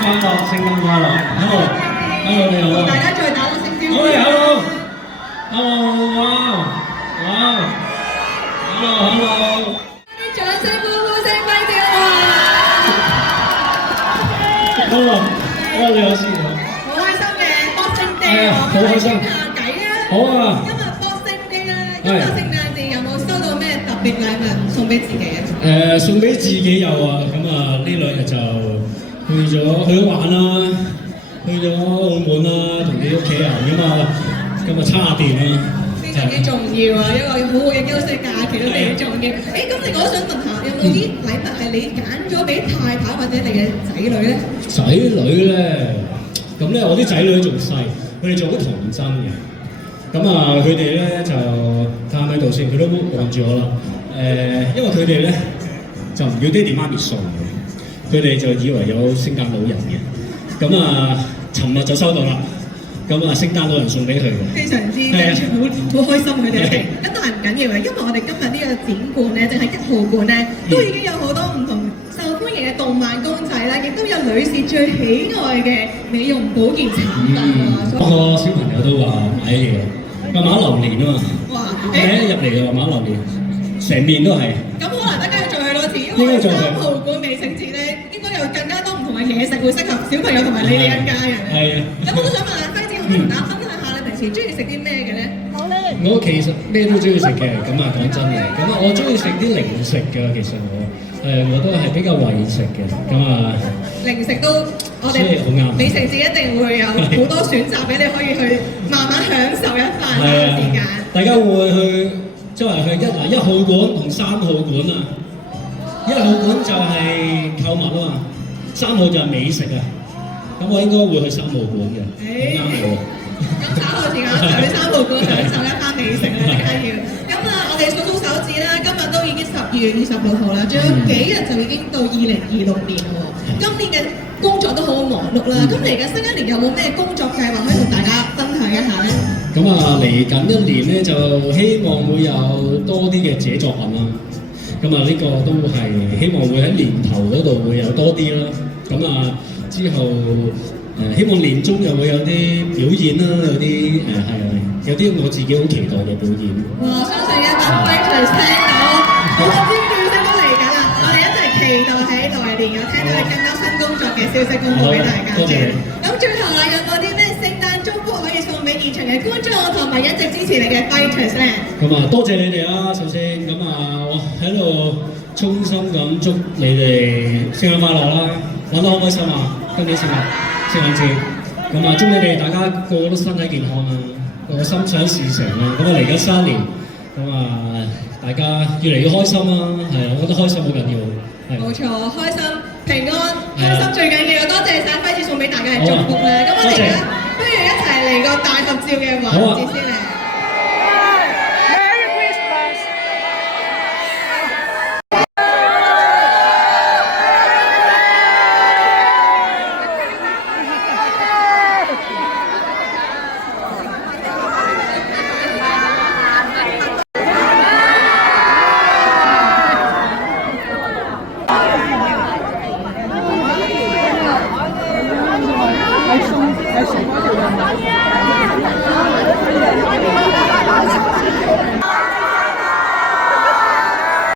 快樂，聖誕快樂！Hello，Hello 你好啊！大家再打個聲招呼。喂，Hello，Hello，哇，Hello，Hello。啲掌聲、歡呼聲揮掉啊！Hello，你好先好。好開心嘅 Boxing Day 喎，好開心。傾下偈啊！好啊。今日 Boxing Day 啦，今日聖誕節有冇收到咩特別禮物送俾自己啊？送俾自己有啊，咁啊呢兩日就去咗玩啦，去咗澳門啦，同啲屋企人㗎嘛，咁啊叉下電啦。非常之重要啊！一個好好嘅休息假期都非常重要。咁另外我都想問下，有冇啲禮物係你揀咗俾太太或者你嘅仔女咧？仔女咧，咁咧我啲仔女仲細，佢哋做咗童真嘅，咁啊佢哋咧就睇下喺度先，佢都望住我啦。因為佢哋咧就唔要爹哋媽咪送嘅，佢哋就以為有聖誕老人嘅，咁啊尋日就收到啦，咁啊聖誕老人送俾佢嘅，非常之好開心佢哋一定。咁但係唔緊要嘅，因為我哋今日呢個展館咧，淨係1號館咧，都已經有好多唔同受歡迎嘅動漫公仔啦，亦都有女士最喜愛嘅美容保健產品啊！個小朋友都話買嘢，話買榴蓮啊嘛，哇！一入嚟就話買榴蓮。成面都係，咁可能大家要再去多次，因為3號館美食節咧，應該有更加多唔同嘅嘢食會適合小朋友同埋你哋一家人。係啊。咁我都想問下輝子，可唔可以同大家分享下你平時中意食啲咩嘅咧？好咧。我其實咩都中意食嘅，咁啊講真嘅，咁啊我中意食啲零食嘅，其實我都係比較為食嘅，咁啊。零食都我哋美食節一定會有好多選擇俾你可以去慢慢享受一番嘅時間。大家會唔會去？周圍去1號館同3號館啊！1號館就係購物啊嘛，3號就係美食啊。咁我應該會去3號館嘅，啱我。咁稍後時間就去3號館享受一番美食啦，即刻要。咁啊，我哋數數手指啦，今日都已經12月26號啦，仲有幾日就已經到2026年喎。今年嘅工作都好忙碌啦，咁嚟緊新一年有冇咩工作計劃可以同大家分享一下咧？咁啊，嚟緊一年咧就希望會有多啲嘅自己作品啦。咁啊，呢個都係希望會喺年頭嗰度會有多啲啦。咁啊，之後希望年中又會有啲表演啦，有啲我自己好期待嘅表演。哇！相信一班 fighters 聽到，我尖叫聲都嚟緊啦！我哋一齊期待喺來年有聽到你更加新工作嘅消息公佈俾大家知。咁最後啦，有冇啲咩聖誕祝福可以送俾現場嘅觀眾同埋一直支持你嘅 fighters 咧？咁啊，多謝你哋啦，首先咁啊，我喺度衷心咁祝你哋聖誕快樂啦，玩得好開心啊！今年聖誕節，咁啊，祝你哋大家個個都身體健康啊，個個心想事成啊！咁啊，嚟緊新年，咁啊，大家越嚟越開心啦，係啊，我覺得開心好緊要。冇錯，開心平安，開心最緊要。多謝晒輝子送俾大家嘅祝福啦。咁我哋而家不如一齊嚟個大合照嘅環節先嚟。还送我这个。